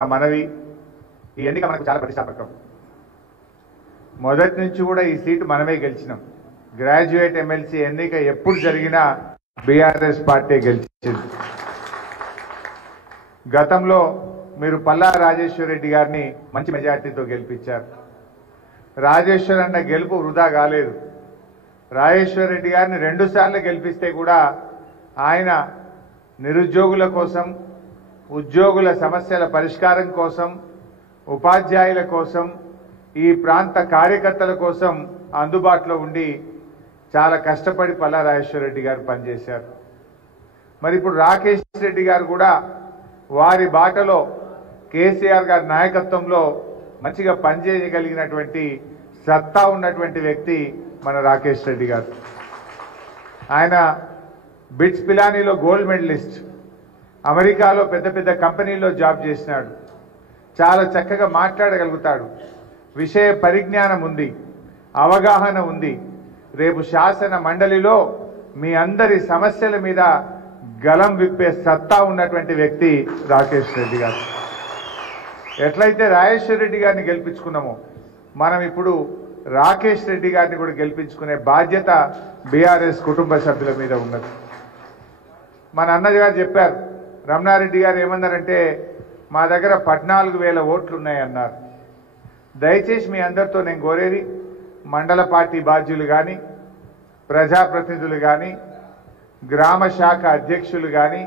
మనవి ఈ ఎన్నిక మనకు చాలా ప్రతిష్టాత్మకం. మొదటి నుంచి కూడా ఈ సీటు మనమే గెలిచినాం. గ్రాడ్యుయేట్ ఎమ్మెల్సీ ఎన్నిక ఎప్పుడు జరిగినా బీఆర్ఎస్ పార్టీ గెలిచింది. గతంలో మీరు పల్లా రాజేశ్వర్ రెడ్డి గారిని మంచి మెజార్టీతో గెలిపించారు. రాజేశ్వర్ అన్న గెలుపు వృధా కాలేదు. రాజేశ్వర్ రెడ్డి గారిని 2 సార్లు గెలిపిస్తే కూడా ఆయన నిరుద్యోగుల కోసం, ఉద్యోగుల సమస్యల పరిష్కారం కోసం, ఉపాధ్యాయుల కోసం, ఈ ప్రాంత కార్యకర్తల కోసం అందుబాటులో ఉండి చాలా కష్టపడి పల్లా రాజేశ్వర్ రెడ్డి గారు పనిచేశారు. మరి ఇప్పుడు రాకేష్ రెడ్డి గారు కూడా వారి బాటలో కేసీఆర్ గారి నాయకత్వంలో మంచిగా పనిచేయగలిగినటువంటి సత్తా ఉన్నటువంటి వ్యక్తి మన రాకేష్ రెడ్డి గారు. ఆయన బిట్స్ పిలానీలో గోల్డ్ మెడలిస్ట్, అమెరికాలో పెద్ద పెద్ద కంపెనీల్లో జాబ్ చేసినాడు. చాలా చక్కగా మాట్లాడగలుగుతాడు, విషయ పరిజ్ఞానం ఉంది, అవగాహన ఉంది. రేపు శాసన మండలిలో మీ అందరి సమస్యల మీద గలం విప్పే సత్తా ఉన్నటువంటి వ్యక్తి రాకేష్ రెడ్డి గారు. ఎట్లయితే రాజేశ్వర్ రెడ్డి గారిని గెలిపించుకున్నామో మనం ఇప్పుడు రాకేష్ రెడ్డి గారిని కూడా గెలిపించుకునే బాధ్యత బీఆర్ఎస్ కుటుంబ సభ్యుల మీద ఉన్నది. మన అన్నగారు చెప్పారు, రమణారెడ్డి గారు ఏమన్నారంటే మా దగ్గర 14,000 ఓట్లు ఉన్నాయన్నారు. దయచేసి మీ అందరితో నేను కోరేది, మండల పార్టీ బాధ్యులు కానీ, ప్రజాప్రతినిధులు కానీ, గ్రామ శాఖ అధ్యక్షులు కానీ,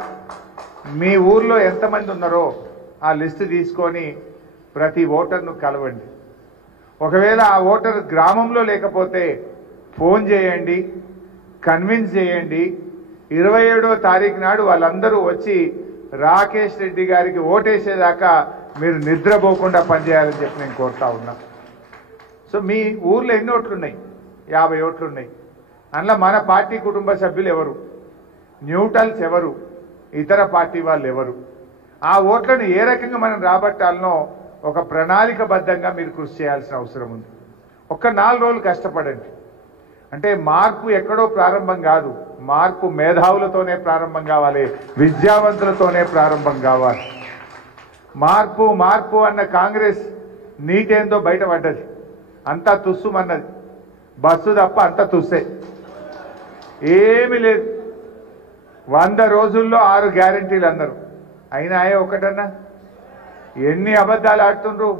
మీ ఊర్లో ఎంతమంది ఉన్నారో ఆ లిస్టు తీసుకొని ప్రతి ఓటర్ను కలవండి. ఒకవేళ ఆ ఓటర్ గ్రామంలో లేకపోతే ఫోన్ చేయండి, కన్విన్స్ చేయండి. 27వ తారీఖు నాడు వాళ్ళందరూ వచ్చి రాకేష్ రెడ్డి గారికి ఓటేసేదాకా మీరు నిద్రపోకుండా పనిచేయాలని చెప్పి నేను కోరుతా ఉన్నా. సో మీ ఊర్లో ఎన్ని ఓట్లు ఉన్నాయి? 50 ఓట్లు ఉన్నాయి. అందులో మన పార్టీ కుటుంబ సభ్యులు ఎవరు, న్యూట్రల్స్ ఎవరు, ఇతర పార్టీ వాళ్ళు ఎవరు, ఆ ఓట్లను ఏ రకంగా మనం రాబట్టాలనో ఒక ప్రణాళికబద్ధంగా మీరు కృషి చేయాల్సిన అవసరం ఉంది. ఒక్క 4 రోజులు కష్టపడండి. అంటే మార్పు ఎక్కడో ప్రారంభం కాదు, మార్పు మేధావులతోనే ప్రారంభం కావాలి, విద్యావంతులతోనే ప్రారంభం కావాలి. మార్పు మార్పు అన్న కాంగ్రెస్ నీటేందో బయటపడ్డది, అంతా తుస్సుమన్నది. బస్సు తప్ప అంతా తుస్సే, ఏమీ లేదు. 100 రోజుల్లో 6 గ్యారంటీలు అన్నారు, అయినాయే ఒకటన్నా? ఎన్ని అబద్ధాలు ఆడుతుండ్రు?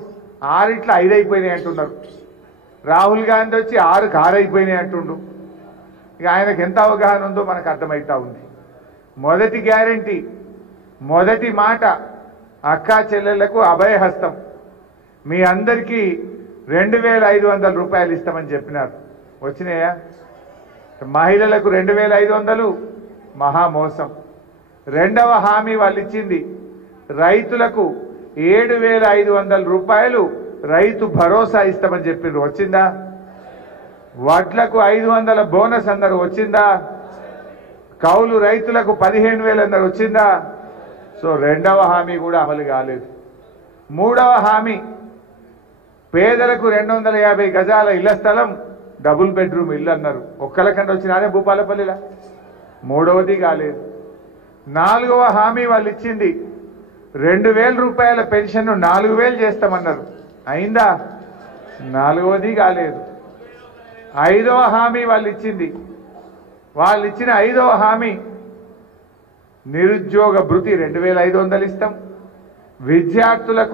6 5 అయిపోయినాయి అంటున్నారు. రాహుల్ గాంధీ వచ్చి 6కి 6 అయిపోయినాయి అంటుండ్రు. ఇక ఆయనకు ఎంత అవగాహన ఉందో మనకు అర్థమవుతా ఉంది. మొదటి గ్యారంటీ, మొదటి మాట, అక్కా చెల్లెళ్లకు అభయహస్తం. మీ అందరికీ 2,500 రూపాయలు ఇస్తామని చెప్పినారు. వచ్చినాయా? మహిళలకు 2,500 మహామోసం. రెండవ హామీ వాళ్ళు ఇచ్చింది, రైతులకు 7,500 రూపాయలు రైతు భరోసా ఇస్తామని చెప్పారు. వచ్చిందా? వడ్లకు 500 బోనస్ అన్నారు. వచ్చిందా? కౌలు రైతులకు 15,000 అన్నారు. వచ్చిందా? సో రెండవ హామీ కూడా అమలు కాలేదు. మూడవ హామీ, పేదలకు 250 గజాల ఇళ్ల స్థలం, డబుల్ బెడ్రూమ్ ఇల్లు అన్నారు. ఒక్కలకంటే వచ్చినారే భూపాలపల్లిలా. మూడవది కాలేదు. నాలుగవ హామీ వాళ్ళు ఇచ్చింది, 2,000 రూపాయల పెన్షన్ 4,000 చేస్తామన్నారు. అయిందా? నాలుగవది కాలేదు. ఐదవ హామీ వాళ్ళు ఇచ్చింది, వాళ్ళు ఇచ్చిన ఐదవ హామీ నిరుద్యోగ భృతి 2,500 ఇస్తాం. విద్యార్థులకు